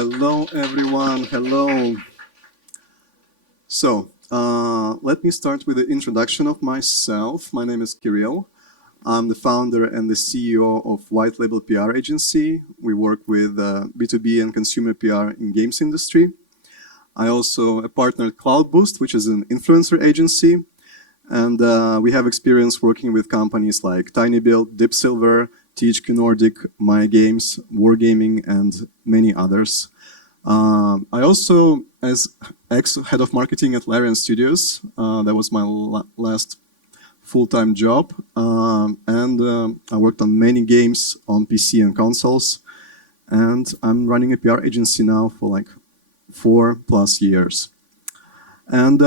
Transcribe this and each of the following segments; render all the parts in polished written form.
Hello, everyone. Hello. So, let me start with the introduction of myself. My name is Kirill. I'm the founder and the CEO of White Label PR Agency. We work with B2B and consumer PR in games industry. I also a partner at CloudBoost, which is an influencer agency. And we have experience working with companies like TinyBuild, Deep Silver, THQ Nordic, My Games, Wargaming, and many others. I also, as ex-head of marketing at Larian Studios, that was my last full-time job, and I worked on many games on PC and consoles, and I'm running a PR agency now for like 4+ years. And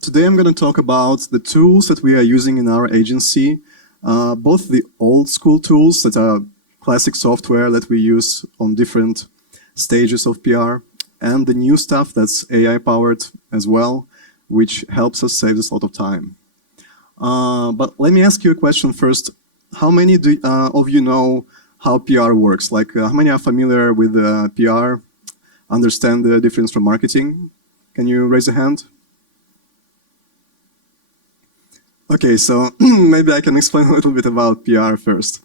today I'm going to talk about the tools that we are using in our agency, both the old school tools that are classic software that we use on different stages of PR, and the new stuff that's AI powered as well, which helps us save us a lot of time. But let me ask you a question first. How many of you know how PR works? Like, how many are familiar with PR, understand the difference from marketing? Can you raise a hand? Okay, so maybe I can explain a little bit about PR first.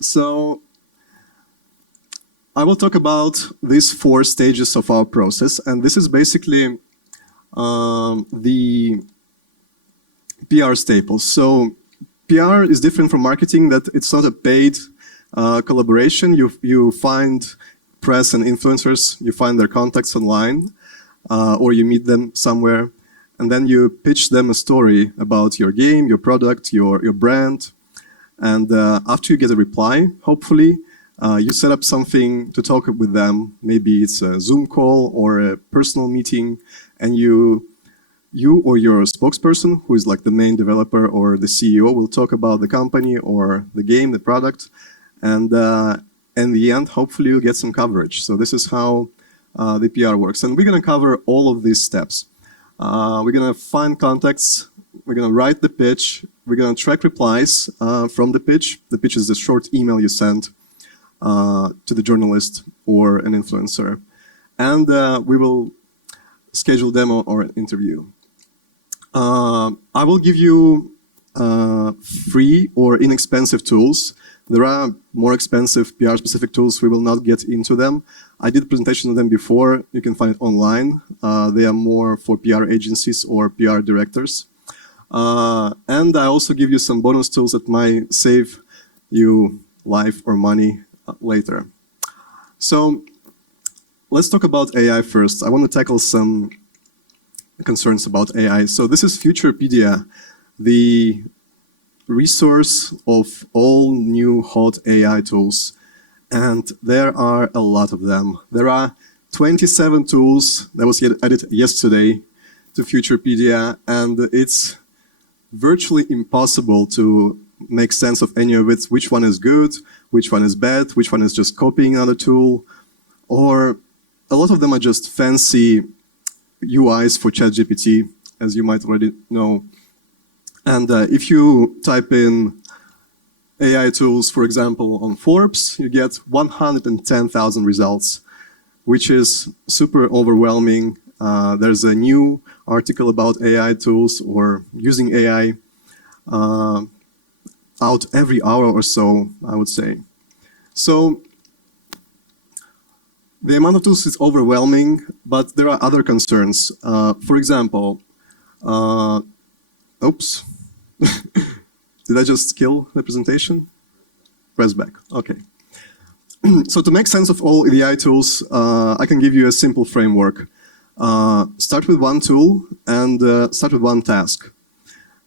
So I will talk about these 4 stages of our process, and this is basically the PR staples. So PR is different from marketing, that it's not a paid collaboration. You find press and influencers, you find their contacts online, or you meet them somewhere, and then you pitch them a story about your game, your product, your brand. And after you get a reply, hopefully, you set up something to talk with them. Maybe it's a Zoom call or a personal meeting, and you or your spokesperson, who is like the main developer or the CEO, will talk about the company or the game, the product, and in the end, hopefully you'll get some coverage. So this is how the PR works. And we're going to cover all of these steps. We're going to find contacts, we're going to write the pitch, we're going to track replies from the pitch. The pitch is the short email you send to the journalist or an influencer. And we will schedule demo or an interview. I will give you free or inexpensive tools. There are more expensive PR-specific tools. We will not get into them. I did a presentation of them before. You can find it online. They are more for PR agencies or PR directors. And I also give you some bonus tools that might save you life or money later. So let's talk about AI first. I want to tackle some concerns about AI. So this is Futurepedia, the resource of all new hot AI tools. And there are a lot of them. There are 27 tools that was added yesterday to Futurepedia, and it's virtually impossible to make sense of any of it, which one is good, which one is bad, which one is just copying another tool, or a lot of them are just fancy UIs for ChatGPT, as you might already know. And if you type in AI tools, for example, on Forbes, you get 110,000 results, which is super overwhelming. There's a new article about AI tools or using AI out every hour or so, I would say. So the amount of tools is overwhelming, but there are other concerns. For example, oops, did I just kill the presentation? Press back, okay. So to make sense of all the AI tools, I can give you a simple framework. Start with one tool and start with one task.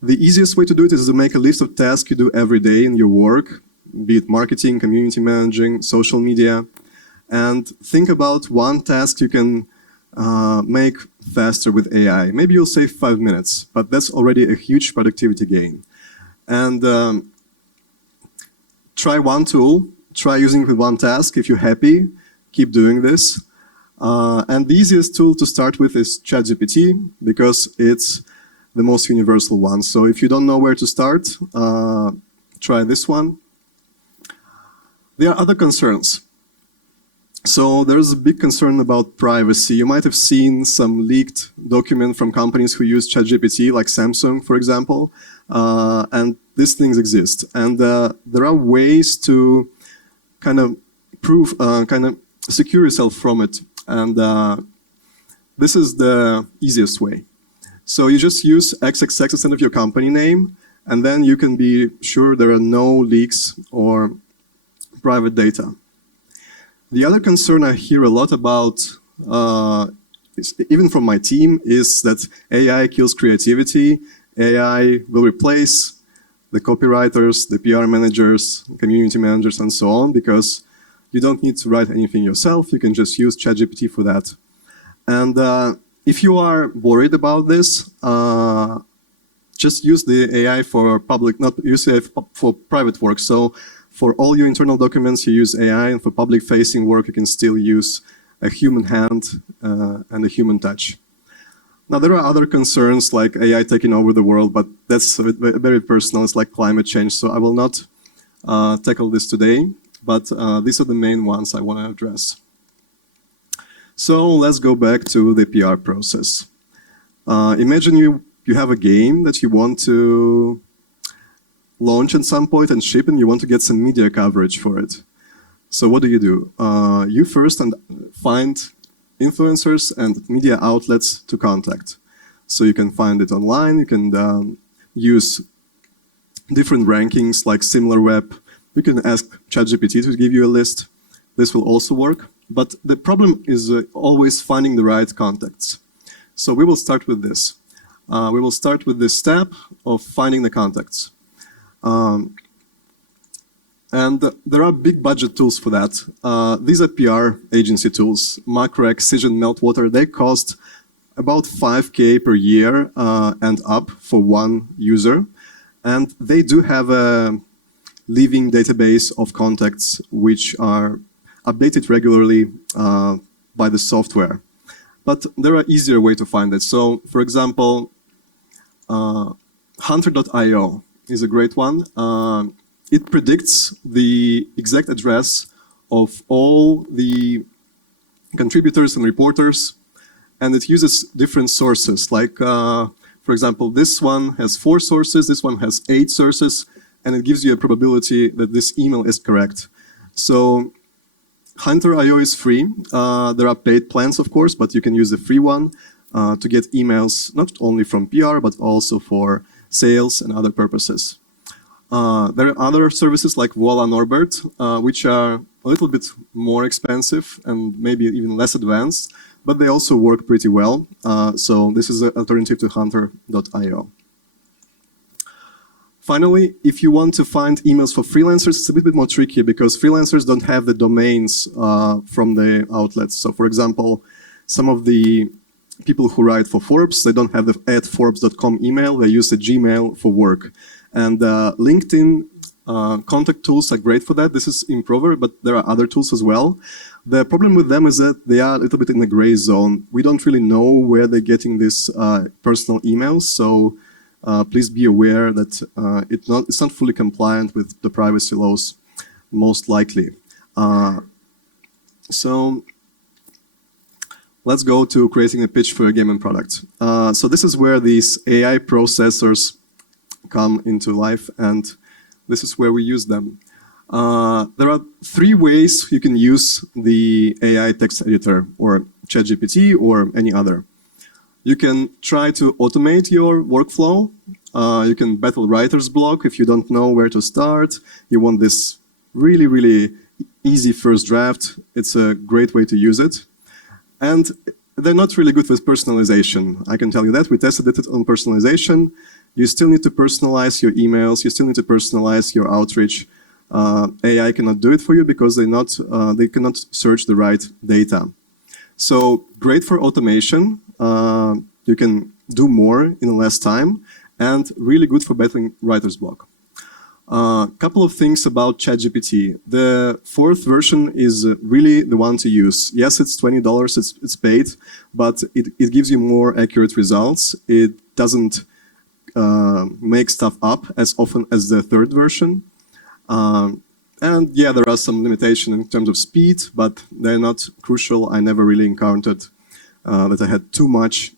The easiest way to do it is to make a list of tasks you do every day in your work, be it marketing, community managing, social media, and think about one task you can make faster with AI. Maybe you'll save 5 minutes, but that's already a huge productivity gain. And try one tool, try using it with one task. If you're happy, keep doing this. And the easiest tool to start with is ChatGPT, because it's the most universal one. So if you don't know where to start, try this one. There are other concerns. So there's a big concern about privacy. You might have seen some leaked document from companies who use ChatGPT, like Samsung, for example, and these things exist. And there are ways to kind of secure yourself from it. And this is the easiest way. So you just use XXX instead of your company name, and then you can be sure there are no leaks or private data. The other concern I hear a lot about, even from my team, is that AI kills creativity. AI will replace the copywriters, the PR managers, community managers, and so on, because you don't need to write anything yourself. You can just use ChatGPT for that. And if you are worried about this, just use the AI for public, not use AI for private work. So for all your internal documents, you use AI, and for public-facing work, you can still use a human hand and a human touch. Now, there are other concerns like AI taking over the world, but that's very personal. It's like climate change, so I will not tackle this today, but these are the main ones I want to address. So let's go back to the PR process. Imagine you have a game that you want to launch at some point and ship, and you want to get some media coverage for it. So what do? You first find influencers and media outlets to contact. So you can find it online, you can use different rankings like SimilarWeb. You can ask ChatGPT to give you a list. This will also work. But the problem is always finding the right contacts. So we will start with this. We will start with this step of finding the contacts. And there are big budget tools for that. These are PR agency tools. Macro, Excision, Meltwater. They cost about $5K per year and up for one user. And they do have a living database of contacts which are updated regularly by the software. But there are easier ways to find it. So, for example, Hunter.io is a great one. It predicts the exact address of all the contributors and reporters, and it uses different sources. Like, for example, this one has 4 sources, this one has 8 sources, and it gives you a probability that this email is correct. So Hunter.io is free. There are paid plans, of course, but you can use the free one to get emails not only from PR, but also for sales and other purposes. There are other services like Voila Norbert, which are a little bit more expensive and maybe even less advanced, but they also work pretty well. So this is an alternative to Hunter.io. Finally, if you want to find emails for freelancers, it's a bit more tricky because freelancers don't have the domains from the outlets. So for example, some of the people who write for Forbes, they don't have the @forbes.com email, they use the Gmail for work. And LinkedIn contact tools are great for that. This is Improver, but there are other tools as well. The problem with them is that they are a little bit in the gray zone. We don't really know where they're getting these personal emails, so please be aware that it's not fully compliant with the privacy laws, most likely. So let's go to creating a pitch for a game and product. So this is where these AI processors come into life, and this is where we use them. There are 3 ways you can use the AI text editor, or ChatGPT, or any other. You can try to automate your workflow. You can battle writer's block if you don't know where to start. You want this really, really easy first draft. It's a great way to use it. And they're not really good with personalization. I can tell you that. We tested it on personalization. You still need to personalize your emails. You still need to personalize your outreach. AI cannot do it for you because they cannot search the right data. So great for automation. You can do more in less time, and really good for battling writer's block. Couple of things about ChatGPT. The 4th version is really the one to use. Yes, it's $20, it's paid, but it gives you more accurate results. It doesn't make stuff up as often as the 3rd version. And yeah, there are some limitations in terms of speed, but they're not crucial. I never really encountered that I had too much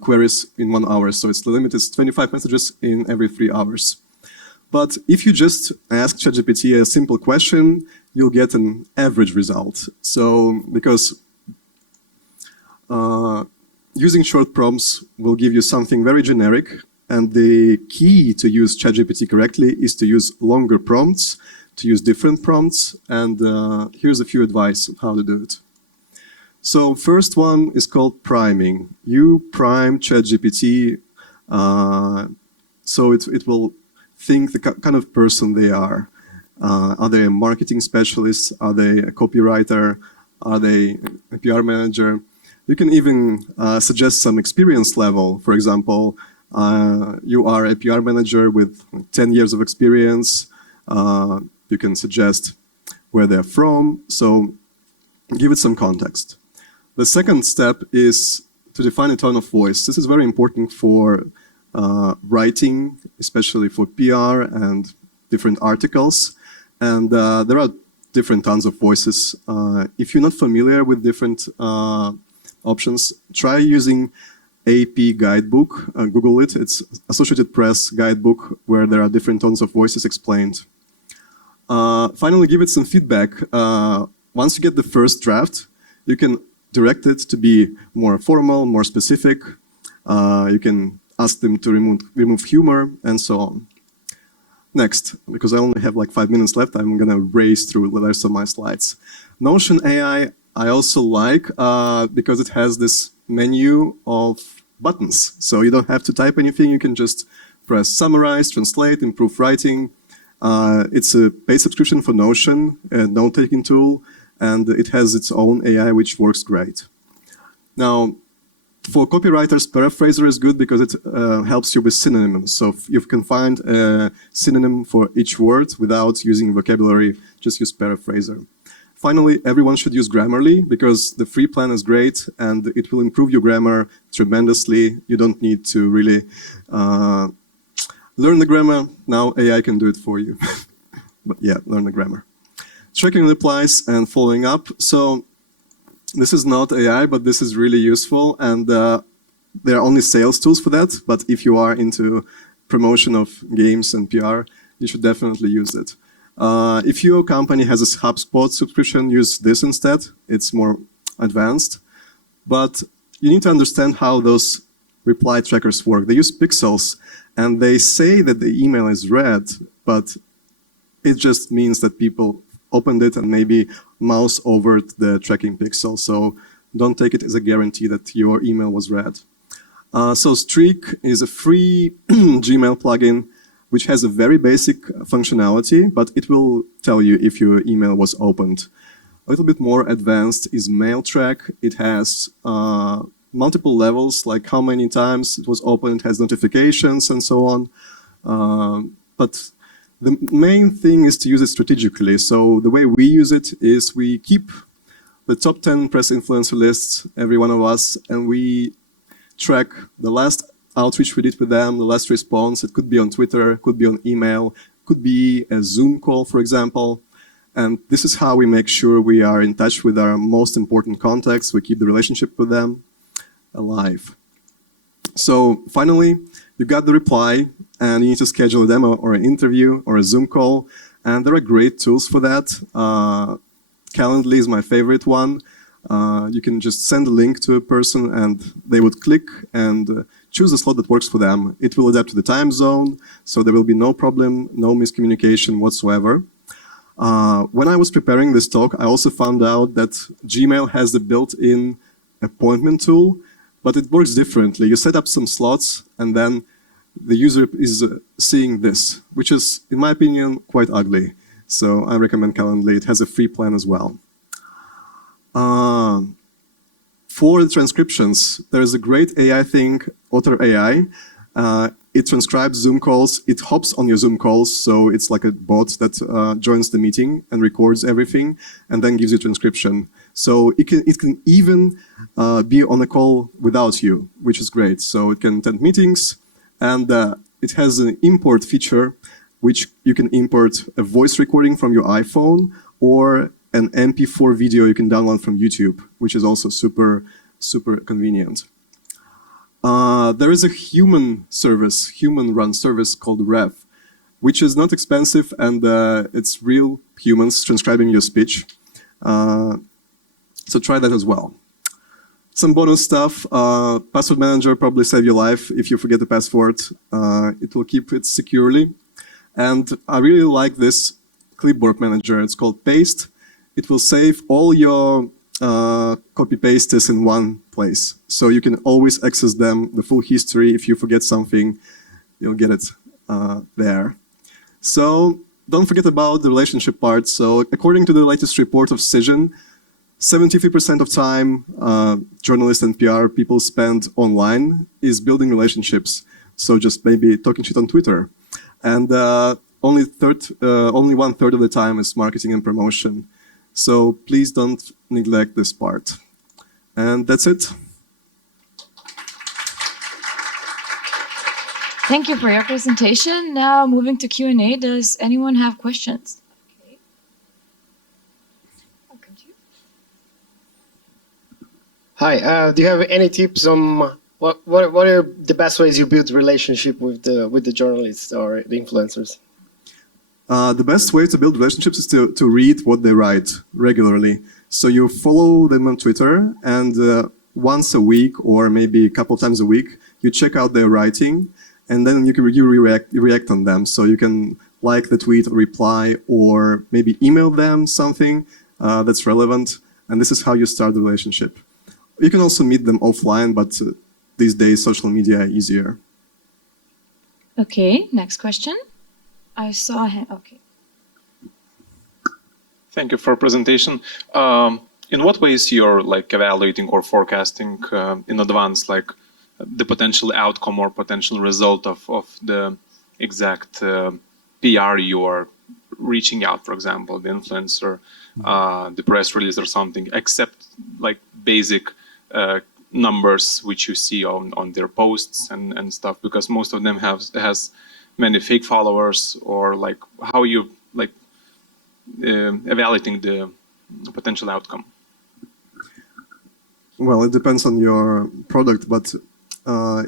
queries in 1 hour. So the limit is 25 messages in every 3 hours. But if you just ask ChatGPT a simple question, you'll get an average result. So because using short prompts will give you something very generic, and the key to use ChatGPT correctly is to use longer prompts, to use different prompts, and here's a few advice on how to do it. So first one is called priming. You prime ChatGPT so it will think the kind of person they are. Are they a marketing specialist? Are they a copywriter? Are they a PR manager? You can even suggest some experience level. For example, you are a PR manager with 10 years of experience. You can suggest where they're from. So give it some context. The second step is to define a tone of voice. This is very important for writing, especially for PR and different articles. And there are different tons of voices. If you're not familiar with different options, try using AP Guidebook. Google it. It's Associated Press Guidebook, where there are different tones of voices explained. Finally, give it some feedback. Once you get the first draft, you can direct it to be more formal, more specific. You can ask them to remove humor, and so on. Next, because I only have like 5 minutes left, I'm gonna race through the rest of my slides. Notion AI, I also like because it has this menu of buttons. So you don't have to type anything, you can just press summarize, translate, improve writing. It's a paid subscription for Notion, a note-taking tool, and it has its own AI, which works great. Now, for copywriters, Paraphraser is good because it helps you with synonyms. So if you can find a synonym for each word without using vocabulary, just use Paraphraser. Finally, everyone should use Grammarly because the free plan is great and it will improve your grammar tremendously. You don't need to really learn the grammar. Now AI can do it for you. But yeah, learn the grammar. Tracking replies and following up. So this is not AI, but this is really useful, and there are only sales tools for that, but if you are into promotion of games and PR, you should definitely use it. If your company has a HubSpot subscription, use this instead. It's more advanced, but you need to understand how those reply trackers work. They use pixels, and they say that the email is read, but it just means that people opened it and maybe mouse over the tracking pixel. So don't take it as a guarantee that your email was read. So Streak is a free Gmail plugin which has a very basic functionality, but it will tell you if your email was opened. A little bit more advanced is MailTrack. It has multiple levels, like how many times it was opened, it has notifications and so on. But the main thing is to use it strategically. So the way we use it is we keep the top 10 press influencer lists, every one of us, and we track the last outreach we did with them, the last response. It could be on Twitter, could be on email, could be a Zoom call, for example. And this is how we make sure we are in touch with our most important contacts. We keep the relationship with them alive. So finally, you got the reply, and you need to schedule a demo or an interview or a Zoom call. And there are great tools for that. Calendly is my favorite one. You can just send a link to a person and they would click and choose a slot that works for them. It will adapt to the time zone, so there will be no problem, no miscommunication whatsoever. When I was preparing this talk, I also found out that Gmail has the built-in appointment tool, but it works differently. You set up some slots and then the user is seeing this, which is, in my opinion, quite ugly. So I recommend Calendly. It has a free plan as well. For the transcriptions, there is a great AI thing, Otter AI. It transcribes Zoom calls. It hops on your Zoom calls, so it's like a bot that joins the meeting and records everything, and then gives you transcription. So it can even be on a call without you, which is great. So it can attend meetings, and it has an import feature, which you can import a voice recording from your iPhone or an MP4 video you can download from YouTube, which is also super convenient. There is a human run service called Rev, which is not expensive, and it's real humans transcribing your speech. So try that as well. Some bonus stuff. Password manager probably save your life if you forget the password. It will keep it securely. And I really like this clipboard manager. It's called Paste. It will save all your copy-pastes in one place. So you can always access them, the full history. If you forget something, you'll get it there. So don't forget about the relationship part. So according to the latest report of Cision, 73% of time journalists and PR people spend online is building relationships. So just maybe talking shit on Twitter. And only 1/3 of the time is marketing and promotion. So please don't neglect this part. And that's it. Thank you for your presentation. Now moving to Q&A. Does anyone have questions? Okay. I'll come to you. Hi. Do you have any tips on what are the best ways you build relationship with the journalists or the influencers? The best way to build relationships is to read what they write regularly. So you follow them on Twitter, and once a week or maybe a couple of times a week, you check out their writing, and then you react on them. So you can like the tweet or reply, or maybe email them something that's relevant, and this is how you start the relationship. You can also meet them offline, but these days social media are easier. Okay, next question. I saw him. Okay. Thank you for presentation. In what ways you're evaluating or forecasting in advance, the potential outcome or potential result of the exact PR you are reaching out, for example, the influencer, the press release or something, except basic numbers which you see on their posts and stuff, because most of them has many fake followers, or how you evaluating the potential outcome? Well, it depends on your product, but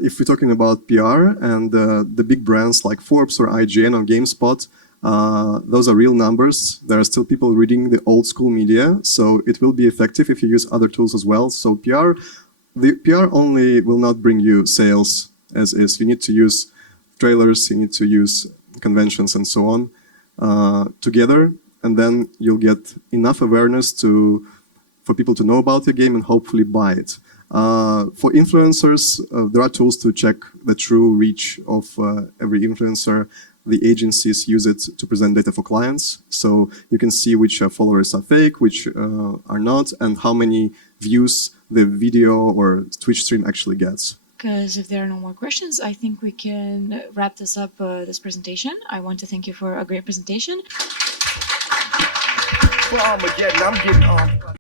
if we're talking about PR and the big brands like Forbes or IGN or GameSpot, those are real numbers. There are still people reading the old school media, so it will be effective if you use other tools as well. So the PR only will not bring you sales as is. You need to use trailers, you need to use conventions and so on together, and then you'll get enough awareness for people to know about your game and hopefully buy it. For influencers, there are tools to check the true reach of every influencer. The agencies use it to present data for clients, so you can see which followers are fake, which are not, and how many views the video or Twitch stream actually gets. Because if there are no more questions, I think we can wrap this up, this presentation. I want to thank you for a great presentation. For Armageddon, I'm getting